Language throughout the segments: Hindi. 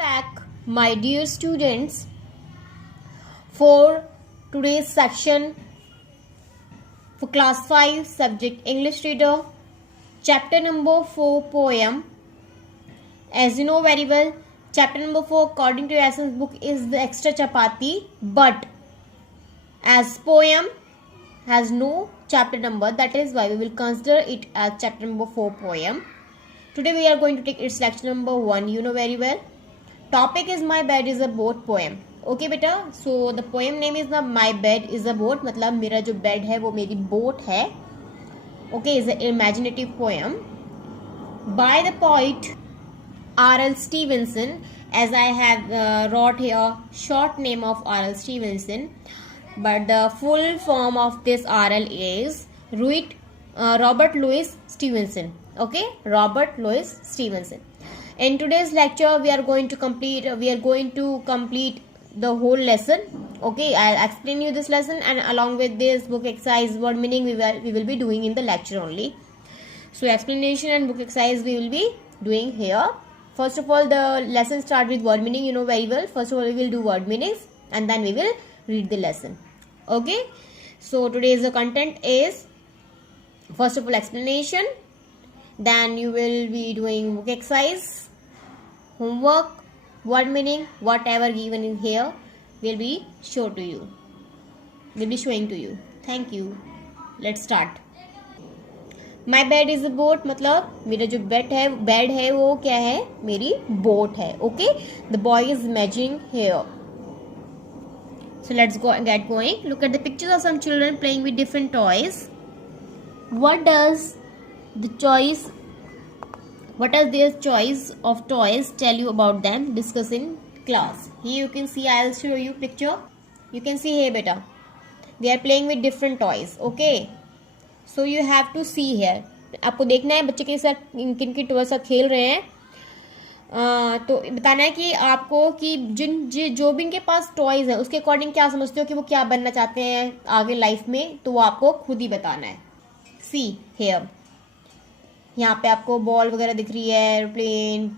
back, my dear students, for today's section for class 5 subject English reader, chapter number 4 poem. As you know very well, chapter number 4 according to Essence book is the extra chapati, but as poem has no chapter number, that is why we will consider it as chapter number 4 poem. Today we are going to take its section number 1, you know very well. Topic is My Bed is a Boat poem. Okay बेटा, so the poem name is the My Bed is a Boat, मतलब मेरा जो bed है वो मेरी boat है. Okay, is an imaginative poem by the poet R.L. Stevenson. As I have wrote here short name of R.L. Stevenson, but the full form of this R.L. is Robert Louis Stevenson. Okay, Robert Louis Stevenson. In today's lecture, we are going to complete the whole lesson. Okay, I'll explain you this lesson, and along with this book exercise, word meaning we will be doing in the lecture only. So explanation and book exercise we will be doing here. First of all, the lesson start with word meaning. You know very well. First of all, we will do word meanings, and then we will read the lesson. Okay. So today's the content is first of all explanation. Then you will be doing book exercise, homework, word meaning, whatever given in here will be showing to you. Thank you. Let's start. My bed is a boat, मतलब मेरा जो बेड है वो क्या है, मेरी बोट है. Okay, the boy is imagining here. So let's get going. Look at the pictures of some children playing with different toys. What does their choice of toys tell you about them? Discuss in class. Here you can see, I'll show you picture. You can see here beta, they are playing with different toys. Okay, so you have to see here. आपको देखना है बच्चे के साथ किन किन टॉय साथ खेल रहे हैं. तो बताना है कि आपको कि जो भी इनके पास टॉयज है उसके अकॉर्डिंग क्या समझते हो कि वो क्या बनना चाहते हैं आगे लाइफ में, तो वो आपको खुद ही बताना है. सी हेयर, यहाँ पे आपको बॉल वगैरह दिख रही है, एयरप्लेन,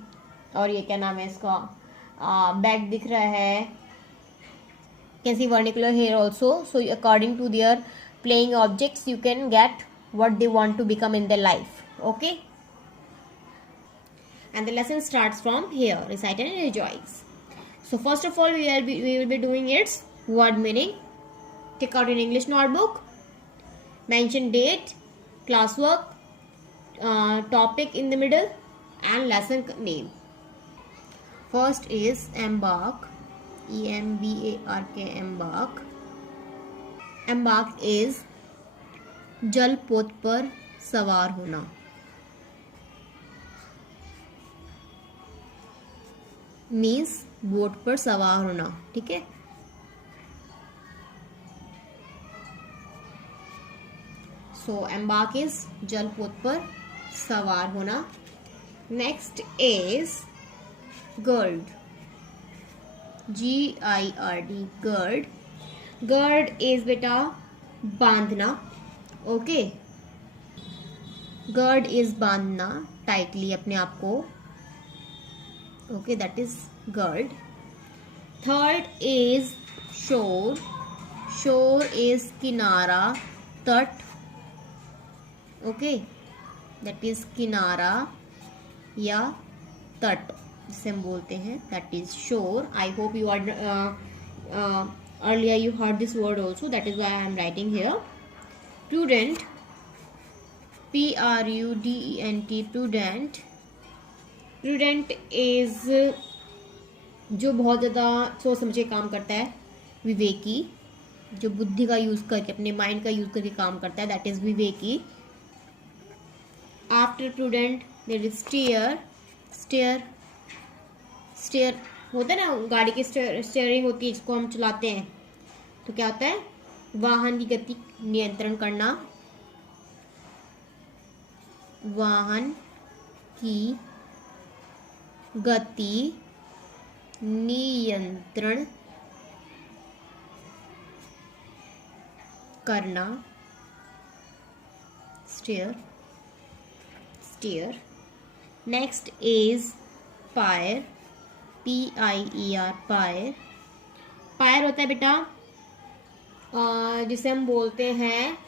और ये क्या नाम है इसका, बैग दिख रहा है. Can see vernacular here also. So according to their playing objects you can get what they want to become in their life. Okay, and the lesson starts from here. Recite and rejoice. So first of all we will be doing its word meaning. Take out an English notebook, mention date, classwork, topic in the middle, and lesson name. First is embark, EMBARK, embark. Embark is जल पोत पर सवार होना. मीन्स बोट पर सवार होना. ठीक है. सो एम्बार्क इज जल पोत पर सवार होना. Next is gird, GIRD, gird. Gird is बेटा बांधना. ओके, गर्ड इज बांधना टाइटली अपने आप को. Okay, that is gird. Third is shore. Shore is किनारा, तट. ओके, दैट इज किनारा या तट जिसे हम बोलते हैं, that is shore. I hope you are earlier you heard this word also, that is why I am writing here. Prudent, PRUDENT, prudent. Prudent is जो बहुत ज़्यादा सोच समझे काम करता है. विवेकी, जो बुद्धि का यूज़ करके, अपने माइंड का यूज़ करके काम करता है, दैट इज विवेकी. After prudent there is steer. Steer होता है ना, गाड़ी की स्टीयरिंग होती है जिसको हम चलाते हैं, तो क्या होता है, वाहन की गति नियंत्रण करना. वाहन की गति नियंत्रण करना. Steer. Next is pyre. PIER, pier. Pier होता है बेटा जिसे हम बोलते हैं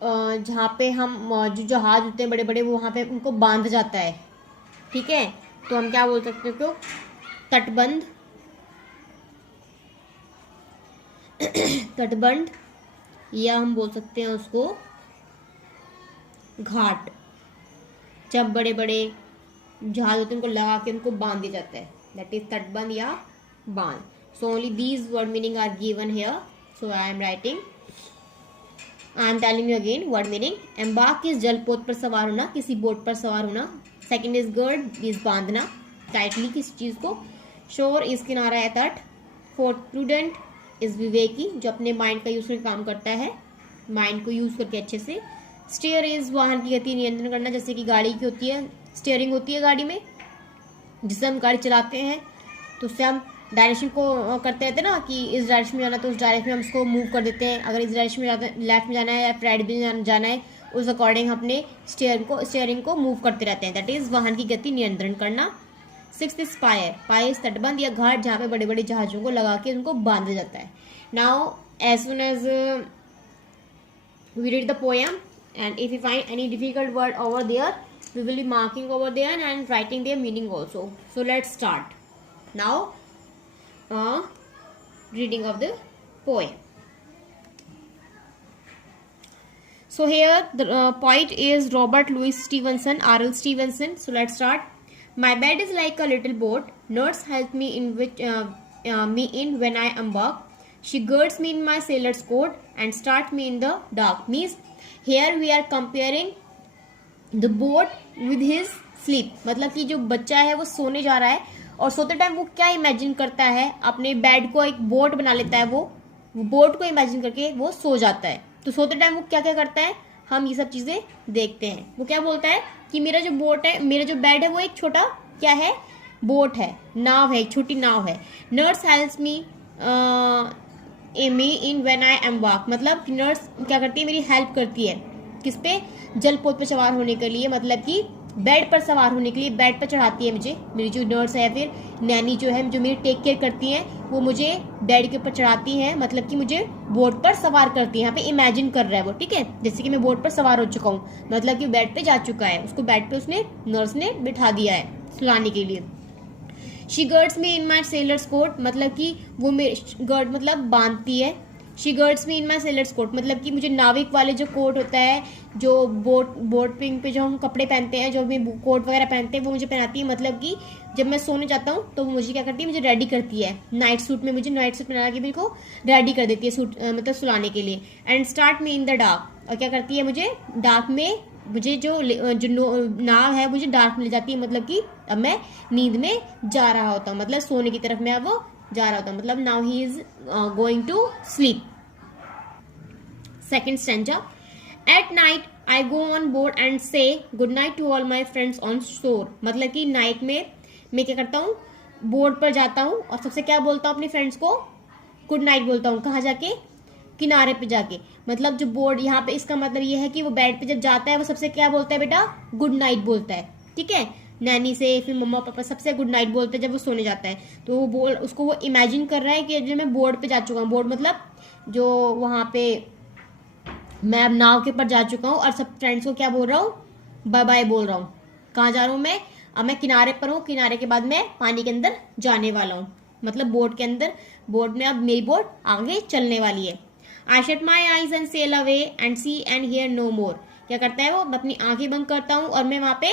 जहाँ पे हम जो जहाज होते हैं बड़े बड़े, वो वहाँ पे उनको बांध जाता है, ठीक है। तो हम क्या बोल सकते हैं उसको? तटबंध। तटबंध, या हम बोल सकते हैं उसको घाट। जब बड़े बड़े जहाज होते हैं उनको लगा के उनको बांध दिया जाता है, दैट इज तटबंध या बांध। So only these word meaning are given here, so I am writing, I am telling you again word meaning. Embark is जलपोत पर सवार होना, किसी बोट पर सवार होना। सेकंड इज गर्ड इज बांधना टाइटली किसी चीज को। शोर इज किनारा या तट। फोर्थ प्रूडेंट इज विवेकी, जो अपने माइंड का यूज करके काम करता है, माइंड को यूज करके अच्छे से। स्टीयर इज वाहन की गति नियंत्रण करना, जैसे कि गाड़ी की होती है स्टीयरिंग होती है गाड़ी में, जिससे हम गाड़ी चलाते हैं तो उससे हम डायरेक्शन को करते रहते हैं ना कि इस डायरेक्शन में जाना तो उस डायरेक्शन में हम उसको मूव कर देते हैं। अगर इस डायरेक्शन में लेफ्ट में जाना है या राइट में जाना है, उस अकॉर्डिंग अपने स्टीयरिंग को मूव करते रहते हैं, दैट इज वाहन की गति नियंत्रण करना। सिक्स्थ इज पायर, पायर तटबंध या घाट जहाँ पे बड़े बड़े जहाजों को लगा के उनको बांधा जाता है। Now as soon as we read the poem and if you find any difficult word over there, we will be marking over there and writing their meaning also. So let's start now reading of the poem. So here the poet is Robert Louis Stevenson, R.L. Stevenson. So let's start. My bed is like a little boat. Nurse helps me in when I embark. She girds me in my sailor's coat and starts me in the dark. Means here we are comparing the boat with his sleep. मतलब कि जो बच्चा है वो सोने जा रहा है और सोते टाइम वो क्या इमेजिन करता है, अपने बेड को एक बोट बना लेता है, वो बोट को इमेजिन करके वो सो जाता है। तो सोते टाइम वो क्या क्या करता है, हम ये सब चीजें देखते हैं। वो क्या बोलता है कि मेरा जो बोट है, मेरा जो बेड है वो एक छोटा क्या है, बोट है, नाव है, एक छोटी नाव है। Nurse helps me in when I embark, मतलब नर्स क्या करती है, मेरी हेल्प करती है किस पे, जलपोत पे सवार होने के लिए, मतलब कि बेड पर सवार होने के लिए बेड पर चढ़ाती है मुझे। मेरी जो नर्स है फिर नैनी जो है, जो मेरी टेक केयर करती है, वो मुझे बेड के ऊपर चढ़ाती है, मतलब कि मुझे बोट पर सवार करती है। यहाँ पे इमेजिन कर रहा है वो, ठीक है, जैसे कि मैं बोट पर सवार हो चुका हूँ, मतलब कि बेड पे जा चुका है, उसको बेड पे उसने नर्स ने बिठा दिया है सुलाने के लिए। She girds me in my sailor's coat, मतलब कि वो मेरे गर्ड मतलब बांधती है। She girds me in my sailor's coat, मतलब कि मुझे नाविक वाले जो कोट होता है, जो बोट पिंग पे जो हम कपड़े पहनते हैं, जो हम कोट वगैरह पहनते हैं, वो मुझे पहनाती है। मतलब कि जब मैं सोने जाता हूँ तो वो मुझे क्या करती है, मुझे रेडी करती है नाइट सूट में, मुझे नाइट सूट पहना के मेरे को रेडी कर देती है सूट मतलब सुलाने के लिए। And start me in the dark, और क्या करती है, मुझे डार्क में, मुझे जो नाव है मुझे डार्क में ले जाती है, मतलब कि अब मैं नींद में जा रहा होता हूँ, मतलब सोने की तरफ मैं अब वो जा रहा होता हूँ, मतलब now he is going to sleep. Second stanza, at night I go on board and say good night to all my friends on shore, मतलब कि नाइट में मैं क्या करता हूँ, बोर्ड पर जाता हूँ और सबसे क्या बोलता हूँ, अपने फ्रेंड्स को गुड नाइट बोलता हूँ। कहाँ जाके, किनारे पे जाके, मतलब जो बोर्ड यहाँ पे, इसका मतलब ये है कि वो बेड पे जब जाता है वो सबसे क्या बोलता है बेटा, गुड नाइट बोलता है, ठीक है। नैनी से फिर मम्मा पापा सबसे गुड नाइट बोलते हैं जब वो सोने जाता है। तो वो उसको वो इमेजिन कर रहा है कि जो मैं बोर्ड पे जा चुका हूँ, बोर्ड मतलब जो वहाँ पे मैं अब नाव के ऊपर जा चुका हूँ और सब फ्रेंड्स को क्या बोल रहा हूँ, बाय बाय बोल रहा हूँ। कहाँ जा रहा हूँ मैं, अब मैं किनारे पर हूँ, किनारे के बाद मैं पानी के अंदर जाने वाला हूँ, मतलब बोट के अंदर, बोट में अब मेरी बोट आगे चलने वाली है। I shut my eyes and sail away and see and hear no more, क्या करता है वो, मैं अपनी आंखें बंद करता हूँ और मैं वहां पे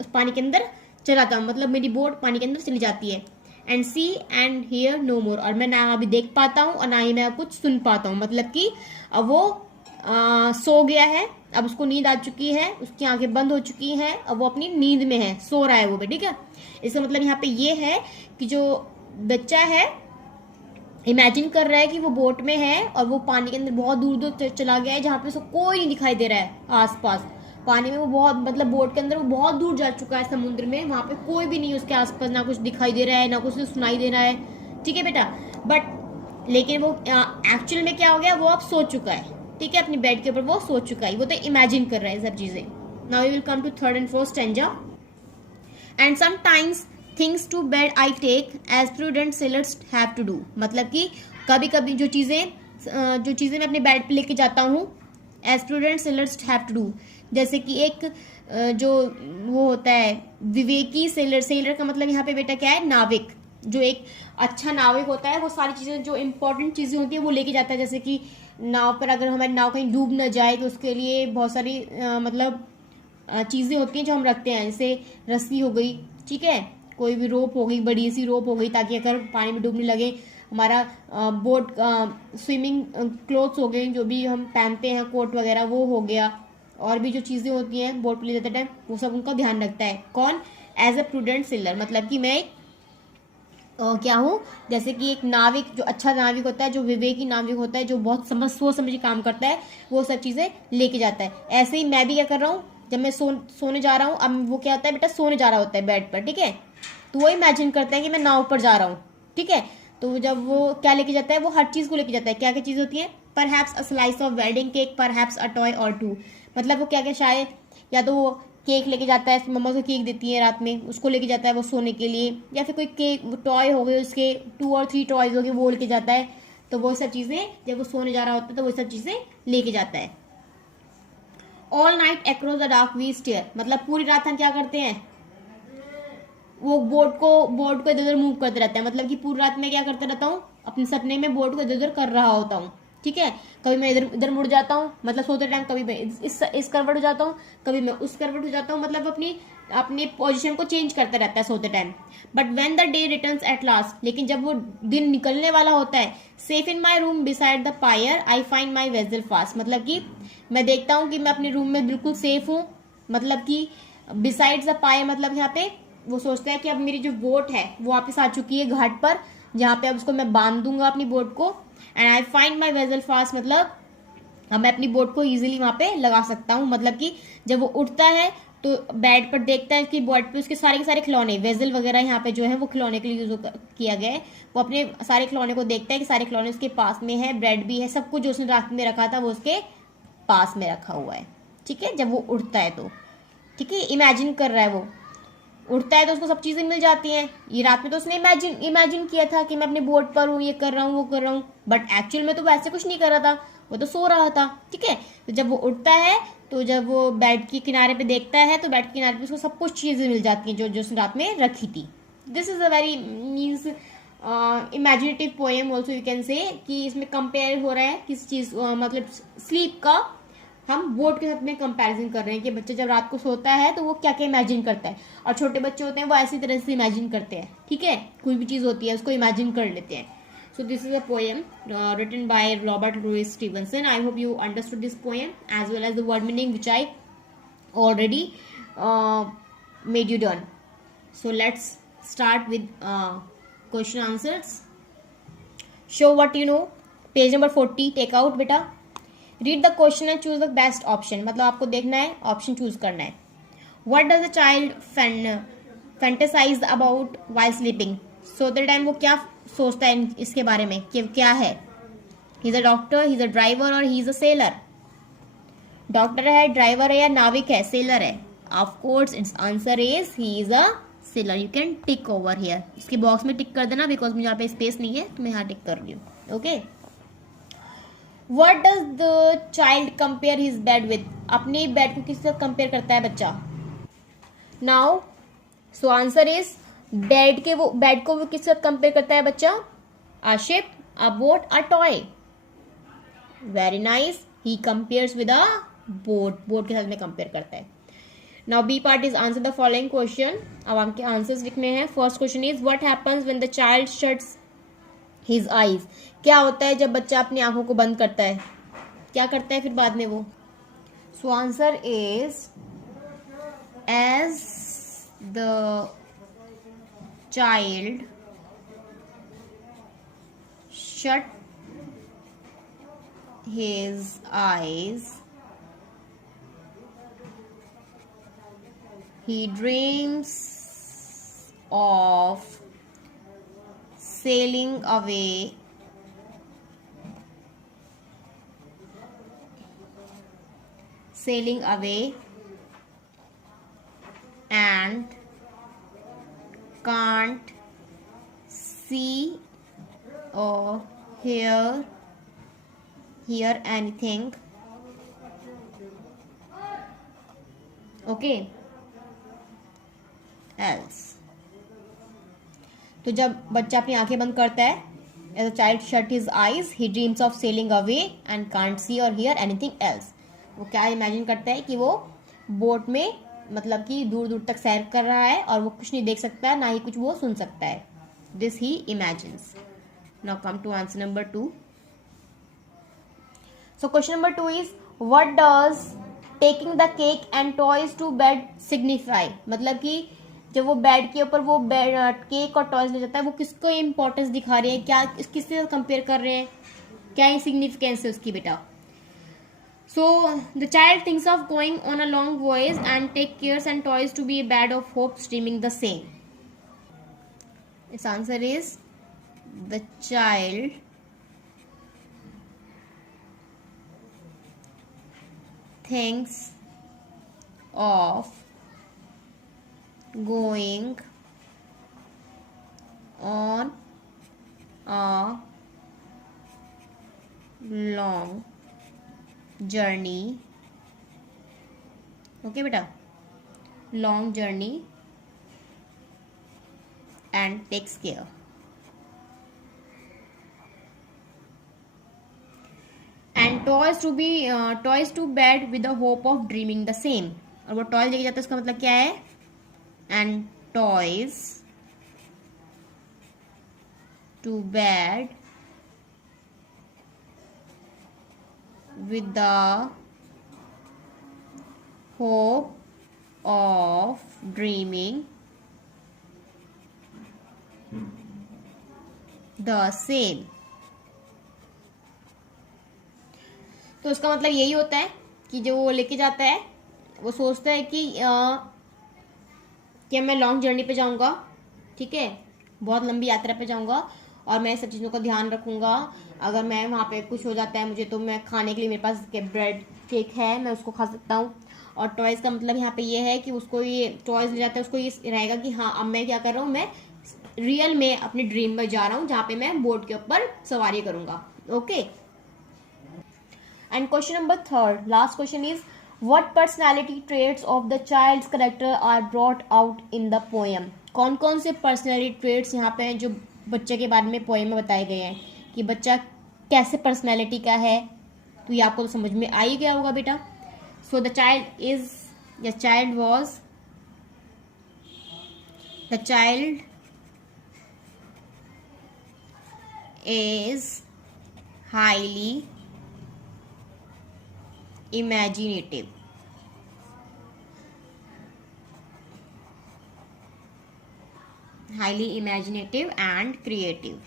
उस पानी के अंदर चलाता हूँ, मतलब मेरी बोट पानी के अंदर चली जाती है। And see and hear no more, और मैं ना अभी देख पाता हूँ और ना ही मैं कुछ सुन पाता हूँ, मतलब कि अब वो सो गया है, अब उसको नींद आ चुकी है, उसकी आंखें बंद हो चुकी हैं, अब वो अपनी नींद में है, सो रहा है वो भी, ठीक है। इसका मतलब यहाँ पे ये है कि जो बच्चा है इमेजिन कर रहा है कि वो बोट में है और वो पानी के अंदर बहुत दूर दूर चला गया है, जहाँ पे उसको कोई नहीं दिखाई दे रहा है आसपास पानी में, वो बहुत मतलब बोट के अंदर वो बहुत दूर जा चुका है समुद्र में, वहां पे कोई भी नहीं उसके आसपास, ना कुछ दिखाई दे रहा है ना कुछ सुनाई दे रहा है, ठीक है बेटा। बट लेकिन वो एक्चुअल में क्या हो गया, वो अब सो चुका है, ठीक है, अपनी बेड के ऊपर वो सो चुका है, वो तो इमेजिन कर रहा है सब चीजें। Now we will come to third and fourth stanza. And sometimes things to bed I take as prudent sailors have to do, मतलब कि कभी कभी जो चीज़ें मैं अपने बेड पे लेके जाता हूँ as prudent sailors have to do, जैसे कि एक जो वो होता है विवेकी सेलर, सेलर का मतलब यहाँ पे बेटा क्या है, नाविक। जो एक अच्छा नाविक होता है वो सारी चीज़ें जो इंपॉर्टेंट चीज़ें होती है वो लेके जाता है, जैसे कि नाव पर अगर हमारी नाव कहीं डूब न जाए तो उसके लिए बहुत सारी मतलब चीज़ें होती हैं जो हम रखते हैं, जैसे रस्सी हो गई, ठीक है, कोई भी रोप हो गई, बड़ी सी रोप हो गई, ताकि अगर पानी में डूबने लगे हमारा बोट स्विमिंग क्लोथ्स हो गए जो भी हम पहनते हैं, कोट वगैरह वो हो गया, और भी जो चीज़ें होती हैं बोट पे ले जाते टाइम वो सब उनका ध्यान रखता है कौन, एज अ प्रूडेंट सेलर, मतलब कि मैं एक क्या हूँ, जैसे कि एक नाविक, जो अच्छा नाविक होता है, जो विवेकी नाविक होता है, जो बहुत सोच समझ के काम करता है, वो सब चीज़ें लेके जाता है। ऐसे ही मैं भी क्या कर रहा हूँ, जब मैं सोने जा रहा हूँ, अब वो क्या होता है बेटा, सोने जा रहा होता है बेड पर, ठीक है, तो वो इमेजिन करता है कि मैं नाव पर जा रहा हूँ, ठीक है, तो जब वो क्या लेके जाता है, वो हर चीज़ को लेके जाता है। क्या क्या चीज़ होती है, perhaps a slice of wedding cake, perhaps a toy और टू, मतलब वो क्या क्या शायद या तो वो केक लेके जाता है, मम्मा उसको केक देती है रात में, उसको लेके जाता है वो सोने के लिए, या फिर कोई केक टॉय हो गए, उसके 2 और 3 टॉयज हो गए वो लेके जाता है, तो वो सब चीज़ें जब वो सोने जा रहा होता है तो वो सब चीज़ें लेके जाता है। All night across the dark we stare, मतलब पूरी रात हम क्या करते हैं, वो बोर्ड को इधर उधर मूव करते रहता है, मतलब कि पूरी रात में क्या करता रहता हूँ, अपने सपने में बोर्ड को इधर उधर कर रहा होता हूँ, ठीक है, कभी मैं इधर इधर मुड़ जाता हूँ, मतलब सोते टाइम कभी मैं इस करवट हो जाता हूँ, कभी मैं उस करवट हो जाता हूँ, मतलब अपनी अपनी पोजीशन को चेंज करता रहता है सोते time. But when the day returns at last, लेकिन जब वो दिन निकलने वाला होता है, safe in my room beside the fire I find my vessel fast, मतलब कि मैं देखता हूँ कि मैं अपने रूम में बिल्कुल सेफ हूँ, मतलब कि बिसाइड द फायर, मतलब यहाँ पे वो सोचता है कि अब मेरी जो बोट है वो वापस आ चुकी है घाट पर, जहाँ पे अब उसको मैं बांध दूंगा अपनी बोट को, and I find my vessel fast, मतलब अब मैं अपनी बोट को इजीली वहां पे लगा सकता हूँ, मतलब कि जब वो उठता है तो बेड पर देखता है कि बोट पे उसके सारे के सारे खिलौने वेजल वगैरह यहाँ पे जो है वो खिलौने के लिए यूज किया गया है, वो अपने सारे खिलौने को देखता है कि सारे खिलौने उसके पास में है, ब्रेड भी है, सब कुछ जो उसने रात में रखा था वो उसके पास में रखा हुआ है, ठीक है, जब वो उठता है तो, ठीक है, इमेजिन कर रहा है वो, उठता है तो उसको सब चीज़ें मिल जाती हैं। ये रात में तो उसने इमेजिन किया था कि मैं अपने बोर्ड पर हूँ, ये कर रहा हूँ, वो कर रहा हूँ, बट एक्चुअल में तो वैसे कुछ नहीं कर रहा था, वो तो सो रहा था, ठीक है, तो जब वो उठता है तो जब वो बेड के किनारे पे देखता है तो बेड के किनारे पे उसको सब कुछ चीज़ें मिल जाती हैं जो जो उसने रात में रखी थी। This is a very means imaginative poem also you can say, कि इसमें कंपेयर हो रहा है किस चीज़ मतलब स्लीप का, हम बोर्ड के साथ में कंपैरिजन कर रहे हैं कि बच्चा जब रात को सोता है तो वो क्या क्या इमेजिन करता है, और छोटे बच्चे होते हैं वो ऐसी तरह से इमेजिन करते हैं, ठीक है, कोई भी चीज़ होती है उसको इमेजिन कर लेते हैं। So this is a poem written by Robert Louis Stevenson. I hope you understood this poem as well as the word meaning which I already made you done. So let's start with question answers. Show what you know. Page number 40. Take out beta. Read the question and choose the best option, मतलब आपको देखना है ऑप्शन चूज करना है। What does the child fantasise about while sleeping, सोते टाइम वो क्या सोचता है इसके बारे में कि क्या है, he is a doctor, he is a driver और he is a sailor, doctor है, ड्राइवर है या नाविक है, सेलर है, of course its answer is he is a sailor. You can tick over here, इसके बॉक्स में टिक कर देना बिकॉज मुझे यहाँ पे स्पेस नहीं है तो मैं यहाँ टिक कर रही हूँ, okay. What does the child compare his bed with? अपने बेड को किससे कंपेयर करता है बच्चा? Now, so answer is bed को वो किससे कंपेयर करता है बच्चा? A ship, a boat, a toy. Very nice. He compares with a boat. Boat के साथ में कंपेयर करता है. Now B part is answer the following question. अब आपके आंसर्स लिखने हैं. First question is what happens when the child shuts his eyes? क्या होता है जब बच्चा अपनी आंखों को बंद करता है, क्या करता है फिर बाद में वो? So answer is as the child shut his eyes he dreams of sailing away and can't see or hear anything. Okay, else. तो जब बच्चा अपनी आंखें बंद करता है, as a child shut his eyes, he dreams of sailing away and can't see or hear anything else. वो क्या इमेजिन करता है कि वो बोट में मतलब कि दूर दूर तक सैर कर रहा है और वो कुछ नहीं देख सकता, ना ही कुछ वो सुन सकता है. This he imagines. Now come to answer number 2. So question number 2 is what does taking the cake and toys to bed signify. मतलब कि जब वो बेड के ऊपर वो केक और टॉयज ले जाता है, वो किसको इंपॉर्टेंस दिखा रहे हैं, क्या किससे कंपेयर कर रहे हैं, क्या ही सिग्निफिकेंस है उसकी बेटा. So the child thinks of going on a long voyage and take cares and toys to be a bed of hope streaming the same. Its answer is the child thinks of going on a long journey. Okay बेटा, long journey and takes care. And toys to bed with the hope of dreaming the same. और वो टॉय लेके जाता है, उसका मतलब क्या है, and toys to bed with the hope of dreaming the same. तो उसका मतलब यही होता है कि जो वो लेके जाता है वो सोचता है कि मैं लॉन्ग जर्नी पे जाऊंगा, ठीक है, बहुत लंबी यात्रा पे जाऊंगा और मैं सब चीज़ों का ध्यान रखूंगा. अगर मैं वहाँ पे कुछ हो जाता है मुझे, तो मैं खाने के लिए मेरे पास ब्रेड केक है, मैं उसको खा सकता हूँ. और टॉयज़ का मतलब यहाँ पे ये है कि उसको ये टॉयज़ ले जाता है, उसको ये रहेगा कि हाँ अब मैं क्या कर रहा हूँ, मैं रियल में अपने ड्रीम में जा रहा हूँ जहाँ पे मैं बोट के ऊपर सवारी करूँगा. Okay. And question number 3, last question is what personality traits of the child's character are brought out in the poem. कौन कौन से पर्सनैलिटी ट्रेट्स यहाँ पे हैं जो बच्चे के बारे में पोएम में बताए गए हैं कि बच्चा कैसे पर्सनैलिटी का है. तो ये आपको तो समझ में आ ही गया होगा बेटा. So the child is highly imaginative. And creative.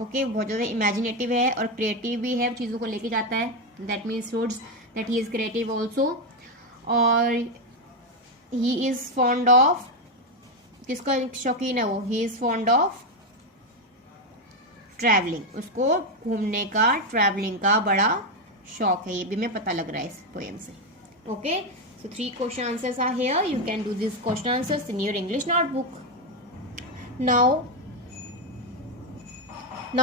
Okay, बहुत ज़्यादा इमेजिनेटिव है और क्रिएटिव भी है, चीज़ों को लेके जाता है. That means shows that he is creative also. और ही इज़ फॉन्ड ऑफ, किसका शौकीन है वो, he is fond of travelling. उसको घूमने का, ट्रैवलिंग का बड़ा शौक है. ये भी हमें पता लग रहा है इस पोएम से. Okay, so 3 question answers are here. You can do these question answers in your English notebook. Now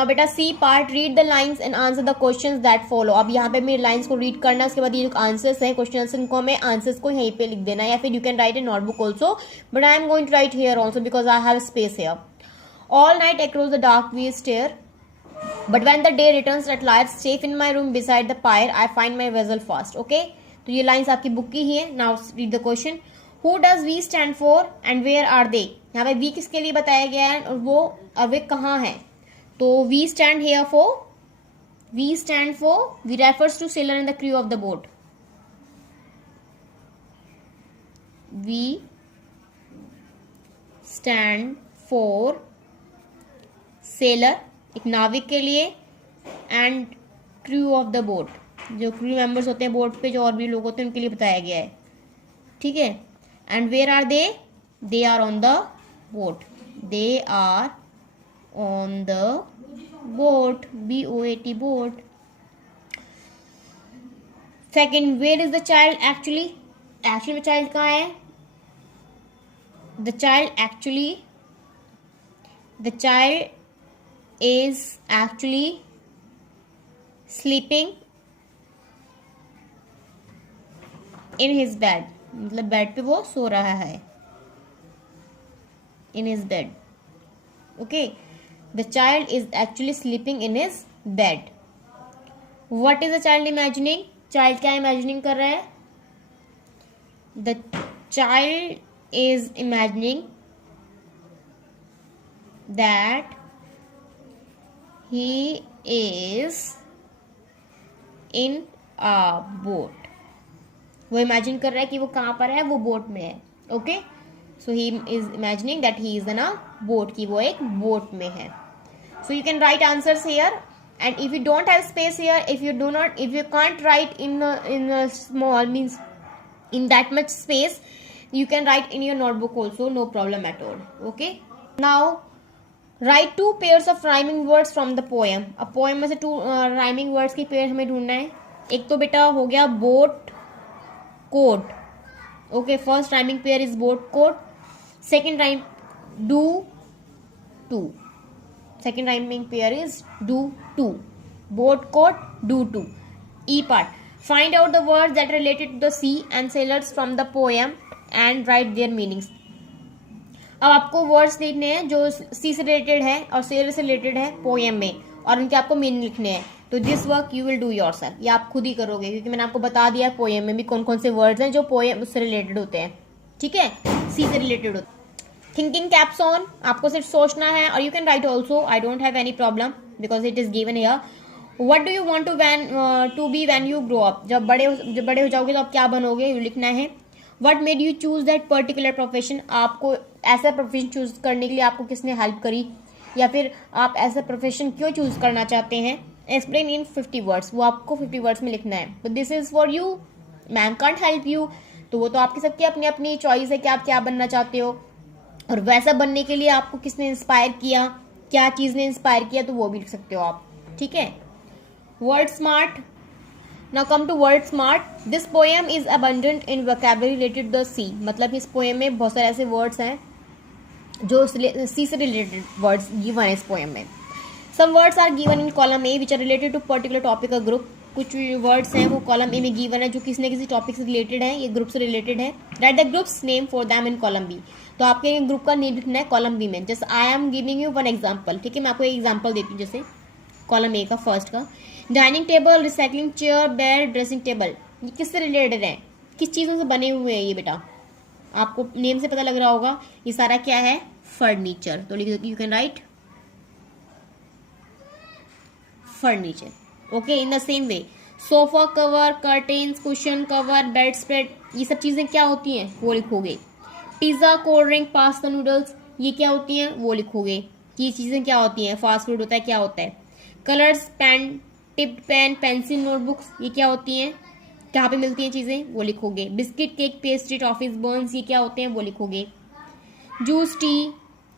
बेटा C part, read the lines and answer the questions that follow. अब यहाँ पे मेरे लाइन्स को रीड करना है, उसके बाद ये जो आंसर्स हैं, क्वेश्चन आंसर, इनको हमें आंसर्स को यहीं पे लिख देना है, या फिर you can write in notebook also, but I am going to write here also because I have space here. All night across the dark we stare, but when the day returns at light, safe in my room beside the fire, I find my vessel fast. Okay, तो ये लाइन्स आपकी बुक की ही है. Now read the question. Who does we stand for and where are they? यहाँ पे we किसके लिए बताया गया है और वो वे कहाँ है. तो we stand here for, we refers to sailor and the crew of the boat. We stand for sailor, एक नाविक के लिए, and crew of the boat, जो क्रू मेंबर्स होते हैं बोट पे, जो और भी लोग होते हैं उनके लिए बताया गया है. ठीक है. And where are they are on the boat, they are on the boat, BOAT boat. Second, where is the child actually में चाइल्ड कहाँ है, the child is actually sleeping in his bed, मतलब बेड पे वो सो रहा है, in his bed. Okay, the child is actually sleeping in his bed. What is the child imagining? Child क्या इमेजिनिंग कर रहा है? The child is imagining that he is in a boat. वो इमेजिन कर रहा है कि वो कहाँ पर है, वो बोट में है. Okay, so he is imagining that he is in a boat, कि वो एक बोट में है. So you can right answers here, and if you don't have space here, if you can't write in a small, means in that much space, you can write in your notebook also, no problem at all. Okay, now write 2 pairs of rhyming words from the poem. अब poem में से 2 rhyming words की पेयर हमें ढूंढना है. एक तो बेटा हो गया boat coat. Okay, first rhyming pair is boat coat. Second rhyme do two. Second rhyming pair is do to. Boat coat, do to. E part. Find out the words that are related to the sea and sailors from the poem and write their meanings. अब आपको वर्ड्स देखने हैं जो सी से रिलेटेड है और सेलर से रिलेटेड है पोएम में, और उनके आपको मीनिंग लिखने हैं. तो this work you will do yourself. ये आप खुद ही करोगे, क्योंकि मैंने आपको बता दिया है पोएम में भी कौन कौन से वर्ड्स हैं जो पोएम उससे रिलेटेड होते हैं. ठीक है, सी से रिलेटेड होते हैं. थिंकिंग कैप्स ऑन, आपको सिर्फ सोचना है, और you can write also, I don't have any problem because it is given here. What do you want to be when you grow up? जब बड़े हो जाओगे तो आप क्या बनोगे, यू लिखना है. What made you choose that particular profession? आपको ऐसा प्रोफेशन चूज करने के लिए आपको किसने हेल्प करी, या फिर आप ऐसा प्रोफेशन क्यों चूज करना चाहते हैं? Explain in 50 words. वो आपको 50 वर्ड्स में लिखना है. तो this is for you, ma'am can't help you. तो वो तो आपकी सबकी अपनी अपनी चॉइस है कि आप क्या बनना चाहते हो, और वैसा बनने के लिए आपको किसने इंस्पायर किया, क्या चीज ने इंस्पायर किया, तो वो भी लिख सकते हो आप. ठीक है. Word smart. Now come to word smart. This poem is abundant in vocabulary related the sea. मतलब इस पोएम में बहुत सारे ऐसे वर्ड्स हैं जो सी से रिलेटेड वर्ड्स गिवन है इस पोएम में. Some words are given in column A which are related to particular topic और ग्रुप. कुछ वर्ड्स हैं वो कॉलम ए में गिवन है जो किसी न किसी टॉपिक से रिलेटेड है, ये ग्रुप से रिलेटेड है. Write the groups name for them in column B. तो आपके ग्रुप का नेम लिखना है कॉलम बी में. जैसे I am giving you one example. ठीक है, मैं आपको एक एग्जाम्पल देती हूँ. जैसे कॉलम ए का फर्स्ट का dining table, recycling chair, bed, dressing table. ये किससे रिलेटेड है, किस चीज़ों से बने हुए हैं ये बेटा? आपको नेम से पता लग रहा होगा. ये सारा क्या है, फर्नीचर. तो you can right furniture. Okay, in the same way sofa cover, curtains, cushion cover, bed spread, ये सब चीज़ें क्या होती हैं वो लिखोगे. Pizza, cold drink, pasta, noodles, ये क्या होती हैं वो लिखोगे. ये चीज़ें क्या होती हैं, फास्ट फूड होता है, क्या होता है. Colours, pen, tipped pen, pencil, notebooks, ये क्या होती हैं, कहाँ पे मिलती हैं चीज़ें वो लिखोगे. Biscuit, cake, pastry, toffees, Burns, ये क्या होते हैं वो लिखोगे. Juice, T,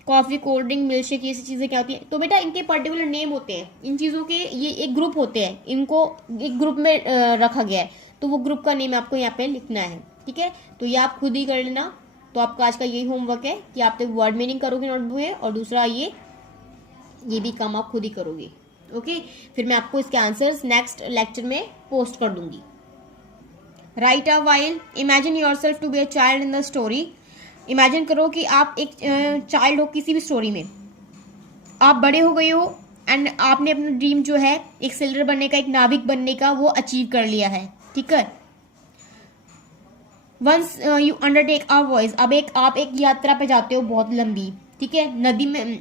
coffee, cold drink, milk shake, ये चीज़ें क्या होती हैं. तो बेटा इनके पर्टिकुलर नेम होते हैं, इन चीज़ों के ये एक ग्रुप होते हैं, इनको एक ग्रुप में रखा गया है. तो वो ग्रुप का नेम आपको यहाँ पे लिखना है. ठीक है, तो ये आप खुद ही कर लेना. तो आपका आज का यही होमवर्क है कि आप तो वर्ड मीनिंग करोगे नोटबुक में, और दूसरा ये भी काम आप खुद ही करोगे. ओके, फिर मैं आपको इसके आंसर्स नेक्स्ट लेक्चर में पोस्ट कर दूंगी. Write a while. Imagine yourself to be a child in the story. Imagine करो कि आप एक चाइल्ड हो किसी भी स्टोरी में, आप बड़े हो गए हो एंड आपने अपना ड्रीम जो है एक सेलर बनने का, एक नाविक बनने का, वो अचीव कर लिया है. ठीक है. Once you undertake a voice. अब आप एक यात्रा पे जाते हो बहुत लंबी. ठीक है, नदी में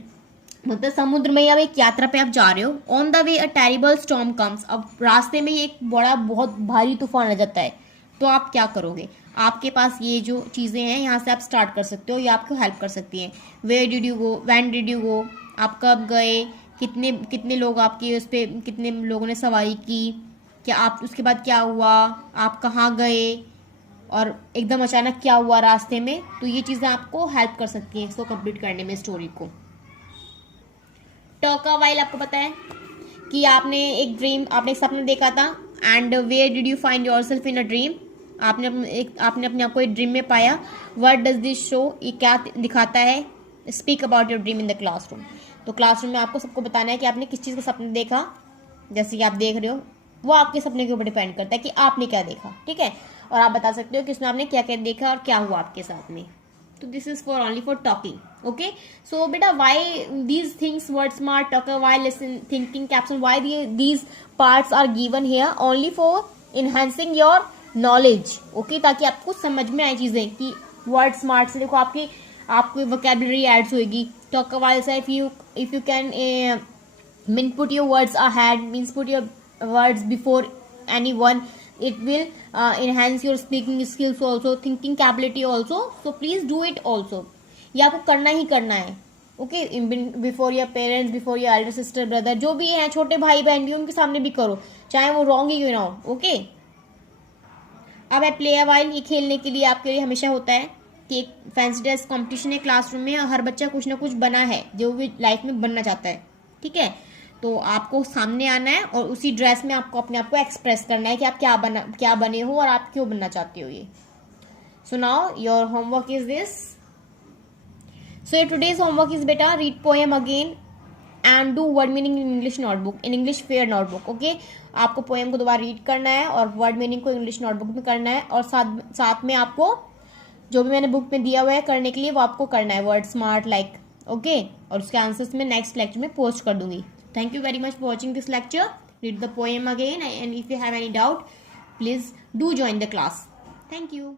मतलब समुद्र में, अब एक यात्रा पे आप जा रहे हो. On the way a terrible storm comes. अब रास्ते में एक बड़ा बहुत भारी तूफान आ जाता है. तो आप क्या करोगे? आपके पास ये जो चीज़ें हैं यहाँ से आप स्टार्ट कर सकते हो, ये आपको हेल्प कर सकती हैं. Where did you go, when did you go, आप कब गए, कितने लोग आपके उस पर, कितने लोगों ने सवारी की, क्या आप उसके बाद क्या हुआ, आप कहाँ गए, और एकदम अचानक क्या हुआ रास्ते में. तो ये चीज़ें आपको हेल्प कर सकती हैं इसको कंप्लीट करने में, स्टोरी को. Talk a while. आपको पता है कि आपने एक सपना देखा था. And where did you find yourself in a dream. आपने अपने आप को एक ड्रीम में पाया. व्हाट डज दिस शो, ये क्या दिखाता है. Speak about your dream in the classroom. तो क्लासरूम में आपको सबको बताना है कि आपने किस चीज़ का सपना देखा. जैसे कि आप देख रहे हो, वो आपके सपने के ऊपर डिपेंड करता है कि आपने क्या देखा. ठीक है, और आप बता सकते हो कि उसमें आपने क्या क्या देखा और क्या हुआ आपके साथ में. तो this is for only for talking. Okay, so बेटा why these things, word smart, talker, why listen, thinking, caption, why these parts are given here only for enhancing your knowledge. Okay, ताकि आपको समझ में आए चीजें कि वर्ड स्मार्ट से देखो आपकी वोकेबलरी एड्स होगी. टॉकर वाइल से if you can mean put your words ahead, means put your words before anyone, it will enhance your speaking skills also, thinking capability also. So please do it also. ये आपको करना ही करना है. Okay, before your parents, before your Elder sister brother, जो भी हैं, छोटे भाई बहन भी, उनके सामने भी करो, चाहे वो रॉन्ग ही क्यों ना हो. ओके, अब है प्ले अ वाइल. ये खेलने के लिए आपके लिए हमेशा होता है कि एक फैंसी ड्रेस कॉम्पिटिशन है क्लासरूम में. हर बच्चा कुछ ना कुछ बना है जो भी लाइफ में बनना चाहता है. ठीक है, तो आपको सामने आना है और उसी ड्रेस में आपको अपने आप को एक्सप्रेस करना है कि आप क्या बने हो और आप क्यों बनना चाहते हो ये. So now your homework is this. So your today's homework is बेटा read poem again and do word meaning in English notebook, in English fair notebook. Okay, आपको पोएम को दोबारा रीड करना है और वर्ड मीनिंग को इंग्लिश नोटबुक में करना है, और साथ में आपको जो भी मैंने बुक में दिया हुआ है करने के लिए वो आपको करना है, वर्ड स्मार्ट लाइक. ओके, और उसके आंसर्स मैं नेक्स्ट लेक्चर में पोस्ट कर दूंगी. Thank you very much for watching this lecture. Read the poem again, and if you have any doubt, please do join the class. Thank you.